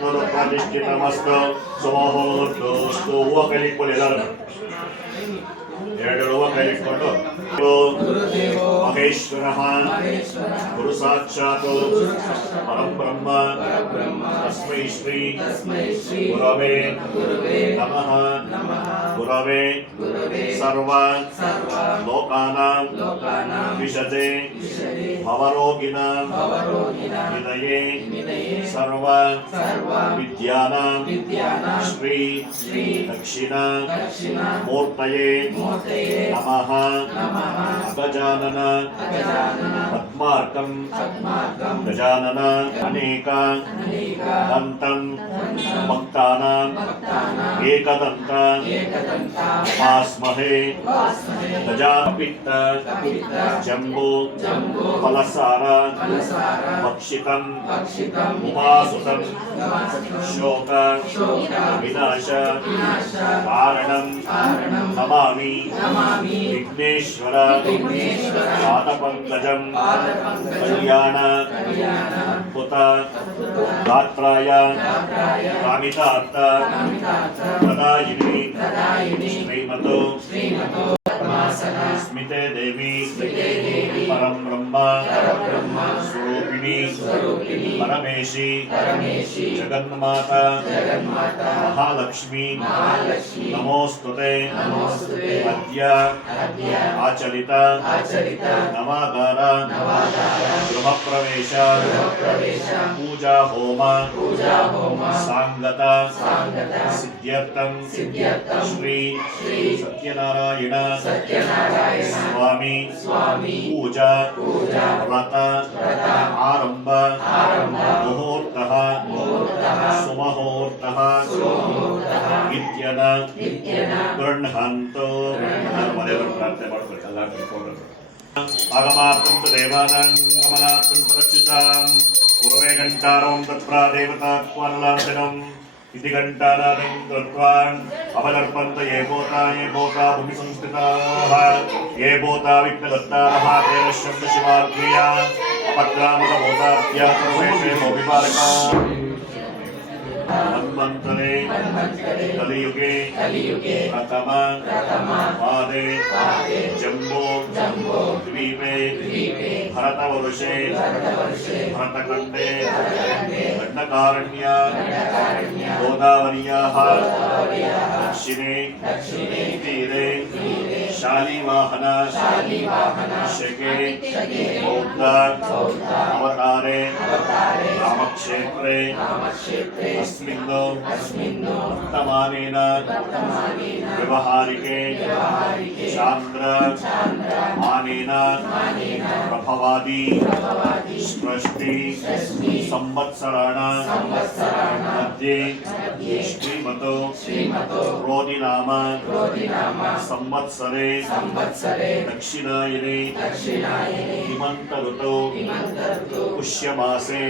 ಪ್ರತಿಷ್ಠಿತಮಸ್ತು ಸುಮೋಹೋಸ್ತುಸ್ತು ಹೂವ ಕೈಲಿಟ್ಕೊಳ್ಳಿ ಎಲ್ಲರೂ ಎರಡು ಹೂವ ಕೈಲಿಟ್ಕೊಂಡು ಮಹೇಶ್ವರ ಗುರು ಸಾಕ್ಷಾತ್ ಪರಂ ಬ್ರಹ್ಮ ತಸ್ಮೈ ಶ್ರೀ ಗುರವೇ ನಮಃ ಗುರವೇ ಸರ್ವ ಲೋಕಾನಾಂ ವಿಷಜೆ ಭವರೋಗಿಣಾಂ ನಿಧಯೇ ಸರ್ವ ವಿದ್ಯಾನಾಂ ಶ್ರೀ ದಕ್ಷಿಣ ಮೂರ್ತಯೇ ನಮಃ ಗಜಾನನ ಪದ್ಮಾರ್ಕಂ ಗಜಾನನ ಅನೇಕ ದಂತಂ ಭಕ್ತಾನಾಂ ಏಕದಂತ ಉಪಾಸ್ಮಹೇ ಗಜಾಪಿತ್ತ ಜಂಬೂ ಫಲಸಾರ ಭಕ್ಷಿತಂ ಉಪಾಸುತಂ ಶೋಕ ವಿನಾಶ ಕಾರಣಂ ನಮಾಮಿ ವಿಘ್ನೇಶ್ವರ ಪಾದಪಂಕಜಂ ಕಲ್ಯಾಣ ಅದ್ಭುತ ಗಾತ್ರಾಯ ಕಾಮಿತಾರ್ಥ ಪ್ರದಾಯಿನಿ ಶ್ರೀಮತೋ ಸ್ಮಿತೆ ದೇವಿ ಪರಂ ಬ್ರಹ್ಮ ಸ್ವರೂಪಿಣಿ ಪರಮೇಶಿ ಜಗನ್ಮಾತಾ ಮಹಾಲಕ್ಷ್ಮಿ ನಮೋಸ್ತುತೆ ಅದ್ಯ ಆಚರಿತ ನವಾಗಾರ ಗೃಹ ಪ್ರವೇಶ ಪೂಜಾ ಹೋಮ ಸಾಂಗತ ಸಿದ್ಧ್ಯರ್ಥಂ ಶ್ರೀ ಸತ್ಯನಾರಾಯಣ ಸ್ವಾಮಿ ಪೂಜಾ ವ್ರತ ಆರಂಭ ಮುಹೂರ್ತ ಸುಮುಹೂರ್ತ ಇತ್ಯದ ಗೃಹಂತೋ ಮನೆಯವರು ಪ್ರಾರ್ಥನೆ ಮಾಡ್ಬೇಕು ಆಗಮಾರ್ಥಂ ತು ದೇವಾನಾಂ ಗಮನಾರ್ಥಂ ಪ್ರಚ್ಯುತಾಂ ಪೂರ್ವೇ ಘಂಟಾರಂ ತತ್ರ ದೇವತಾತ್ವಾನಲಾಂಛನಂ इति घंटानादं कृत्वा अवदर्पन्त ये भूता भूमि संस्थिताः ये भूता विघ्नदत्तारः तेन शब्दशिवाग्निया अपत्रामृतभूतार्त्या सर्वेषे मोभिपालका मन्वन्तरे कलियुगे प्रथम पादे जम्बो द्वीपे भरतवर्षे भरतखण्डे दण्डकारण्या गोदावर्याः दक्षिणे तीरे शालिवाहन शके बौद्ध अवतारे रामक्षेत्रे अस्मिन् वर्तमानेन व्यवहारिके चान्द्र मानेन प्रभवादि षष्टि संवत्सराण मध्ये श्रीमतो क्रोधिनाम संवत्सरे दक्षिणायने हिमन्त ऋतौ पुष्यमासे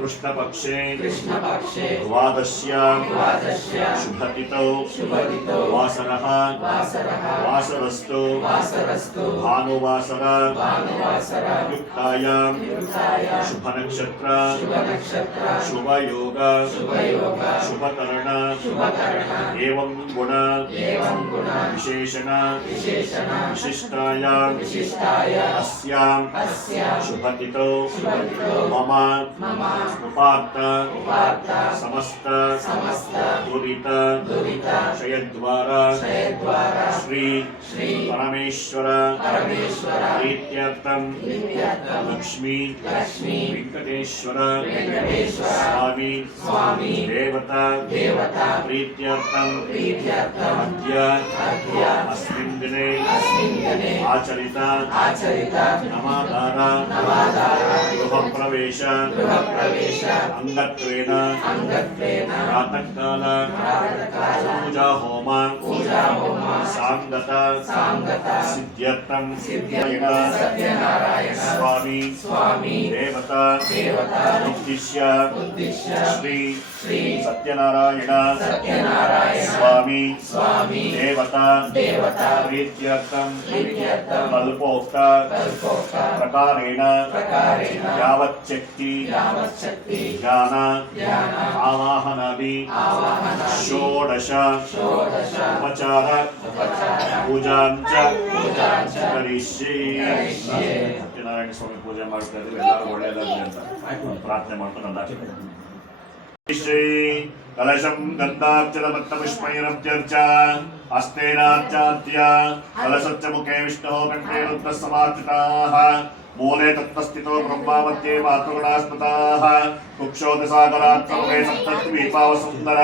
कृष्णपक्षे द्वादश्यां शुभतिथौ वासरः वासरस्तु भानुवासर युक्तायां शुभनक्षत्र शुभयोग शुभकर्ण एवं गुण विशेषण विशिष्टायां अस्यां शुभतिथौ मम उपात्त समस्त दुरित क्षयद्वारा श्री परमेश्वर प्रीत्यर्थं लक्ष्मी वेंकटेश्वर स्वामी देवता प्रीत्यर्थं अद्य अस्मिन् दिने आचरित नवाधार गृह प्रवेश अंगत्वेन प्रातःकाल पूजा होम सांगत सिद्ध्यर्थं सत्यनारायण स्वामी देवता उद्दिश्य श्री सत्यनारायण सत्यनारायण स्वामी देवता प्रीत्यर्थं कल्पोक्त प्रकारेण यावच्छक्ति ज्ञान आवाहनादि षोडश उपचार पूजांच करिष्ये सत्यनारायण स्वामी पूजा ಮಾಡ್ತಾ ಇದ್ದೀವಿ ಎಲ್ಲರೂ ಒಳ್ಳೆಯದಾಗಲಿ ಅಂತ ಪ್ರಾರ್ಥನೆ ಮಾಡ್ಕೊಂಡು श्री कलशं गन्धाक्षरभक्तपुष्पैरभ्यर्च हस्तेनार्चाद्य कलशस्य मुखे विष्णोः कण्ठे रुद्रसमार्चिताः मूले तत्त्वस्थितो ब्रह्मा मध्ये मातृगणास्पताः कुक्षोदसागरात् सर्वे सप्तद्वीपावसुन्दर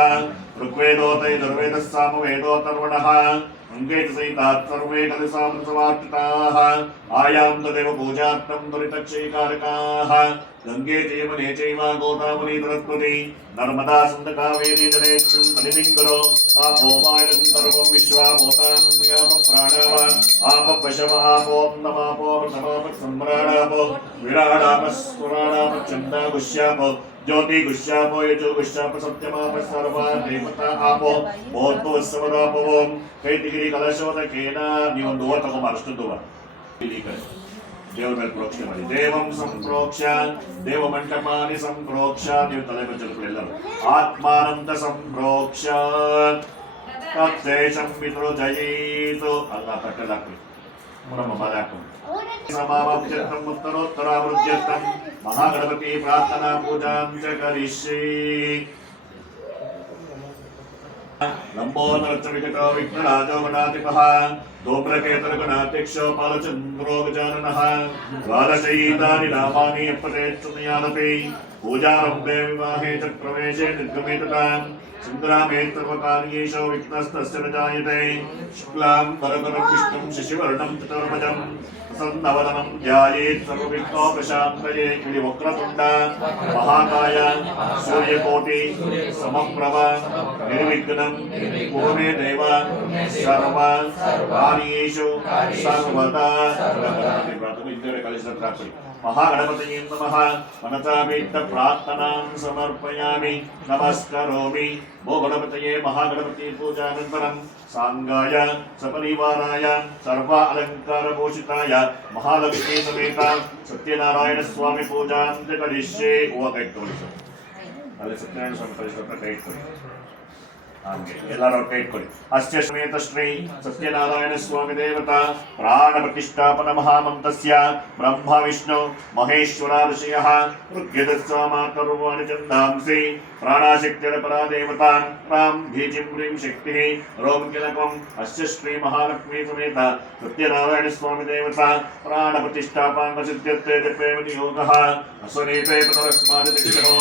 ऋग्वेदोत यजुर्वेदः सामवेदोऽथर्वणः अङ्गेतसहितात् सर्वे कलशामृतसमार्चिताः आयां तदेव पूजार्थं दुरितक्षयकारकाः गंगे चैवने चैव गोदावरी सरस्वती नर्मदा सिन्धुकावेरी जलेऽस्मिन् सन्निधिं करो आपोपायनं सर्वं विश्वामोतां प्राणाव आपपशव आपोन्नमापो नमाप सम्राणापो विराडाप स्वराडाप चन्दा गुष्यापो ज्योति गुष्यापो यजो गुष्याप सत्यमाप सर्वा देवता आपो भूत्वस्वरापो कैतिगिरि कलशोदकेन ನೀವೊಂದು ಓ ತಗೊಂಬ ಅಷ್ಟು ದೂರ ಇಲ್ಲಿ ಕಡೆ देव ಮೇಲೆ ಪ್ರೋಕ್ಷಣೆ ಮಾಡಿ ದೇವಂ ಸಂಪ್ರೋಕ್ಷ ದೇವಮಂಟಪಾನಿ ಸಂಪ್ರೋಕ್ಷ ನೀವು ತಲೆ ಬಚ್ಚಲು ಎಲ್ಲರೂ ಆತ್ಮಾನಂದ ಸಂಪ್ರೋಕ್ಷ ತತ್ತೇಶಂ ವಿಸೃಜಯೇತು ಅಲ್ಲ ಕಟ್ಟಲಾಕ್ರಿ ನಮ್ಮ ಬಾಲಾಕು ಸಮಾವಾಪ್ಯರ್ಥಂ ಉತ್ತರೋತ್ತರಾವೃದ್ಧ್ಯರ್ಥಂ ಮಹಾಗಣಪತಿ ಪ್ರಾರ್ಥನಾ ಪೂಜಾಂ ಚ ಕರಿಷ್ಯೆ लंबोदरचविकटो विघ्नराजो गणाधिपः दोम्रकेतुर्गणाध्यक्षो पालचन्द्रो गजाननः द्वादशैतानि नामानि अपतेत्सुमयानपि पूजारम्भे विवाहे च प्रवेशे निर्गमे तथा सुन्दरामे सर्वकार्येषु विघ्नस्तस्य न जायते शुक्लां वरदं विष्णुं शशिवर्णं चतुर्भुजं प्रसन्नवदनं ध्यायेत् सर्वविघ्नोपशान्तये वक्रतुण्ड महाकाय सूर्यकोटि समप्रभ निर्विघ्नं कुरु मे देव सर्व कार्येषु सर्वदा महागणपतये नमः मनसावेत्त प्रार्थनां समर्पयामि नमस्करोमि भो गणपतये महागणपति पूजानन्तरं सांगाय सपरिवाराय सर्व अलंकार भूषिताय महालक्ष्मी समेत सत्यनारायण स्वामी पूजां च करिष्ये ओ कೈಟ್ಕೊಳ್ಳಿ ಸರ್ ಅಲ್ಲಿ ಸತ್ಯನಾರಾಯಣ ಸ್ವಾಮಿ ಪರಿಸರ ಕೈಟ್ಕೊಳ್ಳಿ ಹಾಗೆ ಎಲ್ಲರೂ ಕೈಟ್ಕೊಳ್ಳಿ ಅಸ್ಯ ಸಮೇತ ಶ್ರೀ ಸತ್ಯನಾರಾಯಣ ಸ್ವಾಮಿ ದೇವತಾ ಪ್ರಾಣ ಪ್ರತಿಷ್ಠಾಪನ ಮಹಾಮಂತ್ರಸ್ಯ ಬ್ರಹ್ಮ ವಿಷ್ಣು ಮಹೇಶ್ವರ ಋಷಯಃ ಋಗ್ಯದಸ್ವ ಮಾತರ್ವಾಣಿ ಚಂದಾಂಸಿ ಪ್ರಾಣಾಶಕ್ತಿರ ಪರಾ ದೇವತಾ ರಾಂ ಭೀಜಿಂ ಹ್ರೀಂ ಶಕ್ತಿ ರೋಂ ಕಿಲಕಂ ಅಸ್ಯ ಶ್ರೀ ಮಹಾಲಕ್ಷ್ಮೀ ಸಮೇತ ಸತ್ಯನಾರಾಯಣ ಸ್ವಾಮಿ ದೇವತಾ ಪ್ರಾಣ ಪ್ರತಿಷ್ಠಾಪನ ಸಿದ್ಧತೆ ಜಪೇಮ ನಿಯೋಗಃ ಅಸ್ವನೇತೆ ಪತರಸ್ಮಾದ್ ದಿಕ್ಷೋ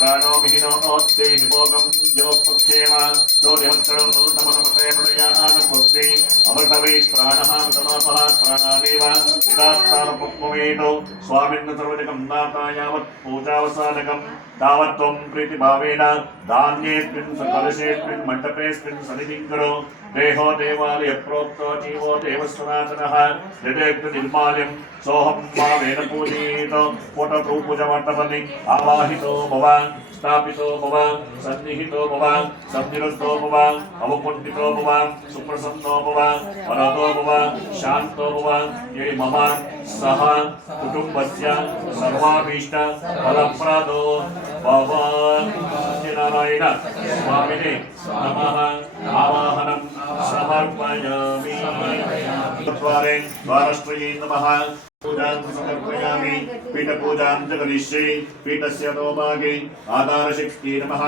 ಪ್ರಾಣೋ ಮಿಹಿನೋ ಓತ್ತೇ ಹಿಮೋಗಂ ಜೋಪಕ್ಷೇಮ तो देवत्करं नमनमते प्रयानपुस्ति अमृतवे प्राणः समापः प्राणानेव विदास्तानपुक्मवेतो स्वामिन्न सर्वजकं नाता यावत् पूजावसानकं तावत् त्वं प्रीतिभावेन धान्येऽस्मिन् सकलशेऽस्मिन् मण्डपेऽस्मिन् सन्निधिं करो देहो देवालय प्रोक्तो जीवो देवसनातनः यदेक्त निर्माल्यं सोऽहं भावेन पूजयेत फोटोपूजमण्डपनि आवाहितो भवान् स्थापितो भवान् सन्निहितो भवान् संनिरुद्धो भवान् अवकुण्ठितो भवान् सुप्रसन्नो भवान् वरदो भवान् शान्तो भवान् ये मम सह कुटुम्बस्य सर्वाभीष्ट फलप्रदो भवान् सत्यनारायण स्वामिने नमः आवाहनं समर्पयामि द्वारे द्वारस्त्रये नमः पूजां समर्पयामि पीठपूजां च करिष्ये पीठस्य अधोभागे आधारशक्त्यै नमः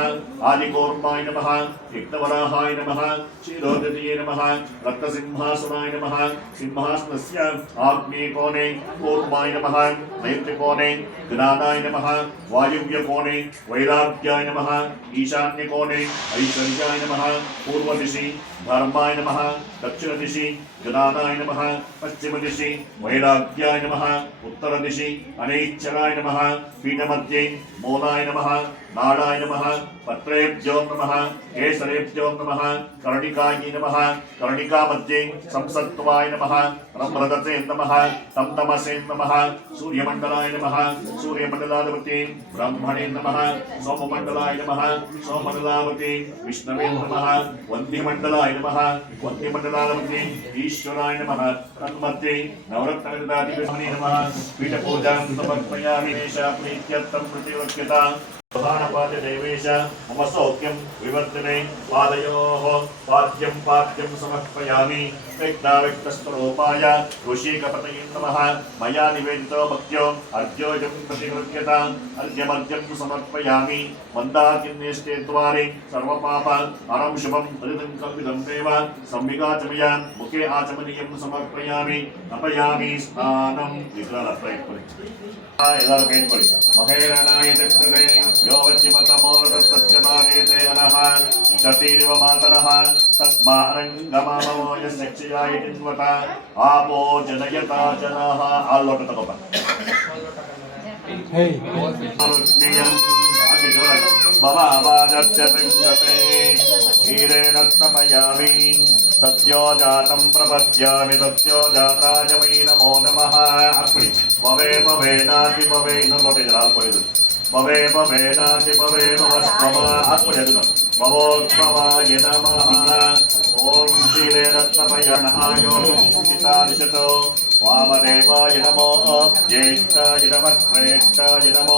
आदिकूर्माय नमः विघ्नवराहाय नमः क्षीरोदधिये नमः रक्तसिंहासनाय नमः सिंहासनस्य आग्नेयकोणे कूर्माय नमः नैऋत्यकोणे ज्ञानाय नमः वायुव्यकोणे वैराग्याय नमः ईशान्यकोणे ऐश्वर्याय नमः पूर्वदिशि धर्माय नमः दक्षिणदिशि ज्ञानाय नमः पश्चिमदिशि वैराग्याय नमः उत्तरदिशि अनैच्छराय नमः पीठमध्ये मूलाय नमः नाराय नमः पत्रेभ्यो नमः केसरेभ्यो नमः कर्णिकायै नमः कर्णिकामध्ये संसत्वाय नमः ब्रह्मदत्ते नमः तं तमसे नमः सूर्यमण्डलाय नमः सूर्यमण्डलाधिपते ब्रह्मणे नमः सोममण्डलाय नमः सोममण्डलाधिपते विष्णवे नमः वन्दिमण्डलाय नमः वन्दिमण्डलाधिपते ईश्वराय नमः तन्मध्ये नवरत्नगदाधिपते नमः पीठपूजां समर्पयामि प्रीत्यर्थं प्रतिवक्ष्यता प्रधानपाद्य देवेश मम सौख्यं विवर्धने पादयोः पाद्यं पाद्यं समर्पयामि व्यक्ताव्यक्तस्वरूपाय ऋषिकपतये नमः मया निवेदितो भक्त्यो अर्घ्योऽयं प्रतिगृह्यता अर्घ्यमर्घ्यं समर्पयामि मन्दाकिन्नेष्टे द्वारे सर्वपाप अरं शुभं फलितं कल्पितं देव सम्मिगाचमया मुखे आचमनीयं समर्पयामि अपयामि स्नानं ಎಲ್ಲರೂ ಕೇಳ್ಕೊಳ್ಳಿ ಮಹೇರಣಾಯ ಚಕ್ರದೆ ಯೋವಚ್ಚಿಮತಮೋರದತ್ತಮಾನೇತೆ ಅನಃ ಶತೀರಿವ ಮಾತರಃ ತಸ್ಮಾರಂಗಮಾಮೋ ಯಸ್ಯಕ್ಷಯಾಯ ಕಿನ್ವತ ಆಪೋ ಜನಯತಾ ಜನಾಃ ಆಲ್ಲೋಟ ತಗೋಪ ಭವಾವಾಜತ್ಯತಂಗತೆ ಕ್ಷೀರೇಣ ತಪಯಾಮಿ ಸತ್ಯೋ ಜಾತಂ ಪ್ರಪದ್ಯಾಮಿ ಸತ್ಯೋ ಜಾತಾಯ ವೈ ನಮೋ ನಮಃ ಅಪ್ಪಡಿ ಭವೇ ಭವೇನಾತಿ ಭವೇ ಇನ್ನೊಂದು ಲೋಟ ಜಲ ಹಾಕೊಳ್ಳಿದ್ದು ಭವೇ ಭವೇನಾತಿ ಭವೇ ಭವಸ್ವಮ ಹಾಕೊಳ್ಳಿ ಅದನ್ನು ಭವೋದ್ಭವಾಯ ನಮಃ ಓಂ ಕ್ಷೀರೇಣ ತಪಯಣಾಯೋ ಚಿತಾದಿಶತೋ वामदेवाय नमो ज्येष्ठाय नमः श्रेष्ठाय नमो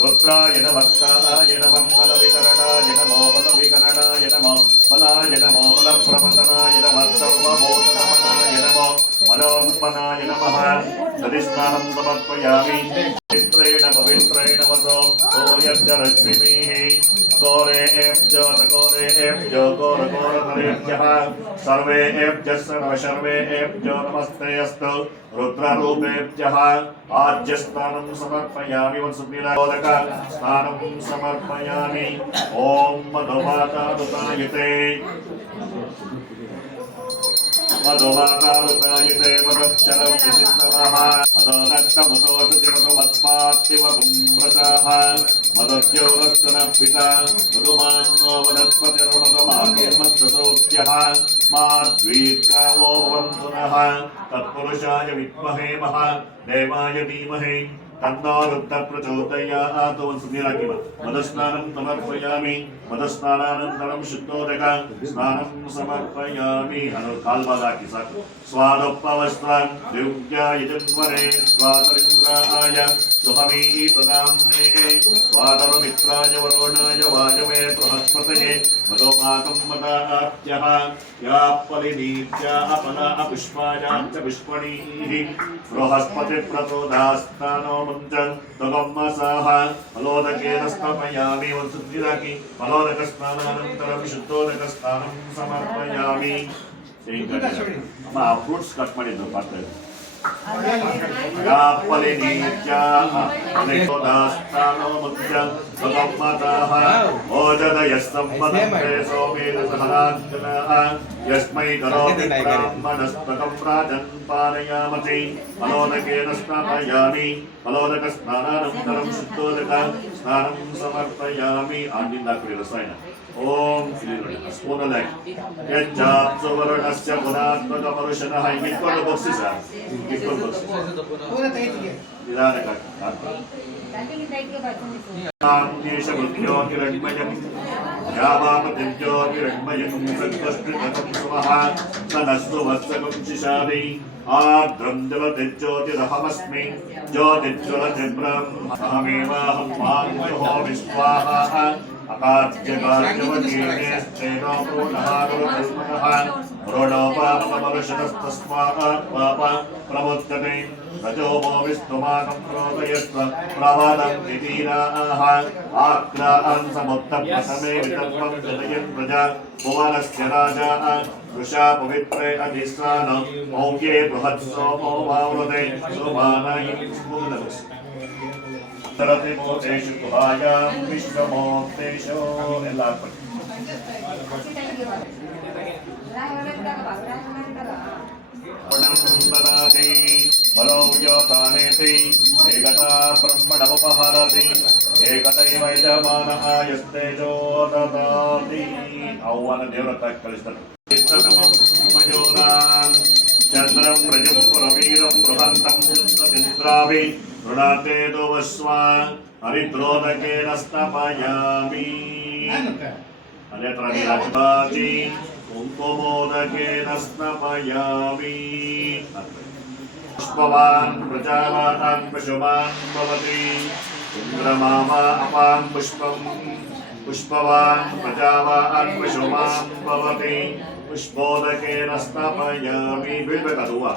रुद्राय नमः कालाय नमः बलविकरणाय नमो बलविकरणाय नमो बलाय नमो बलप्रवतनाय नमः सर्वभूतनमनाय नमो मनोन्मनाय नमः नदीस्नानं समर्पयामि पवित्रेण वसो सूर्यस्य घोरेभ्यो घोरघोरधरेभ्यः सर्वेभ्यः सर्वेभ्यो नमस्ते अस्तु रुद्ररूपेभ्यः आज्यस्नानं समर्पयामि वत्सुनिरोधक स्नानं समर्पयामि ॐ मधुमातारुतायते मधुमातारुतायते मदक्षरं विसिद्धवः मदोनक्तमतोषुतिमतोमत्पात्तिवगुम्रताः मदद्योरस्तनः पिता मधुमान्नो वनस्पतिर्मधुमान्यर्मत्प्रसोद्यः माद्वीर्कावो भवन्तु नः तत्पुरुषाय विद्महे महादेवाय धीमहि तन्नो रुद्रः प्रचोदयात् वंशनिराकिम मदस्नानं समर्पयामि मदस्नानानन्तरं शुद्धोदक स्नानं समर्पयामि काल्बादाकि साकु स्वादोपवस्त्रं दिव्याय जन्मने स्वातरिन्द्राय सुहमीतनाम्ने स्वातरमित्राय वरुणाय वायवे बृहस्पतये मदोपाकं मदाप्यः या फलिनीत्या अपला पुष्पायां च पुष्पणीः बृहस्पतिप्रचोदास्तानो मुञ्चन् तगम्मसाः फलोदकेन स्थापयामि वंशुद्धिराकि फलोदकस्नानानन्तरं शुद्धोदकस्नानं समर्पयामि अम्मा फ्रूट्स कट ಮಾಡಿದ್ದು ಪಾತ್ರೆ यापलिनीत्या लेकोदास्तानो मुञ्चन् तगम्मसाः ओजदयस्तम्मदन्ते सोमेधसहनाञ्जनः यस्मै करोमि ब्राह्मणस्तकं राजन् पारयामति फलोदकेन स्थापयामि फलोदकस्नानानन्तरं शुद्धोदक स्नानं समर्पयामि आण्डिन्दाकुरि रसायन ओम स्पूनले यज्जाप्सुवर्णस्य पुनात्मकमरुषणः इक्वल बॉक्सेस इक्वल बॉक्सेस पूरा तैयार निदानक देशभृत्यो हिरण्मयं यावापतिज्यो हिरण्मयं सद्वस्त्रिगतं सुमः सनस्तु वत्सकं शिशादि आर्द्रं जलतिज्योतिरहमस्मि ज्योतिज्वलतिब्रह्म अहमेवाहं मान्योः विश्वाः अकार्यकार्यवतीर्णेस्तेनो प्रोणहारोधर्मणः प्रोणोपापमरुषतस्तस्मात् पाप प्रमुच्यते रजोमो विस्तुमाकं प्रोदयस्व प्रवदं नितीराः आक्रान् समुत्तप्रथमे वितर्पं जनयन् प्रजा भुवनस्य राजा वृषा पवित्रे अधिष्ठान मौक्ये बृहत्सोमो वावृते सोमानायं स्फुरदस् तरते मोतेषु गुहायां विश्वमोक्तेषु ददाति बलो योतानेति एकता ब्रह्मणमुपहरति एकतैव यजमानः यस्तेजो ददाति आह्वान देवरत्न कलिस्तारु मयोनां चन्द्रं रजं पुरवीरं बृहन्तं चन्द्रचन्द्राभि ऋणाते दोवस्वा हरिद्रोदकेन स्थापयामि अन्यत्र राजपाति कुङ्कुमोदकेन स्नपयामि पुष्पवान् प्रजावान् पशुमान् भवति इन्द्रमामा अपां पुष्पं पुष्पवान् प्रजावान् पशुमान् भवति पुष्पोदकेन स्नपयामि बिल्बकदुवा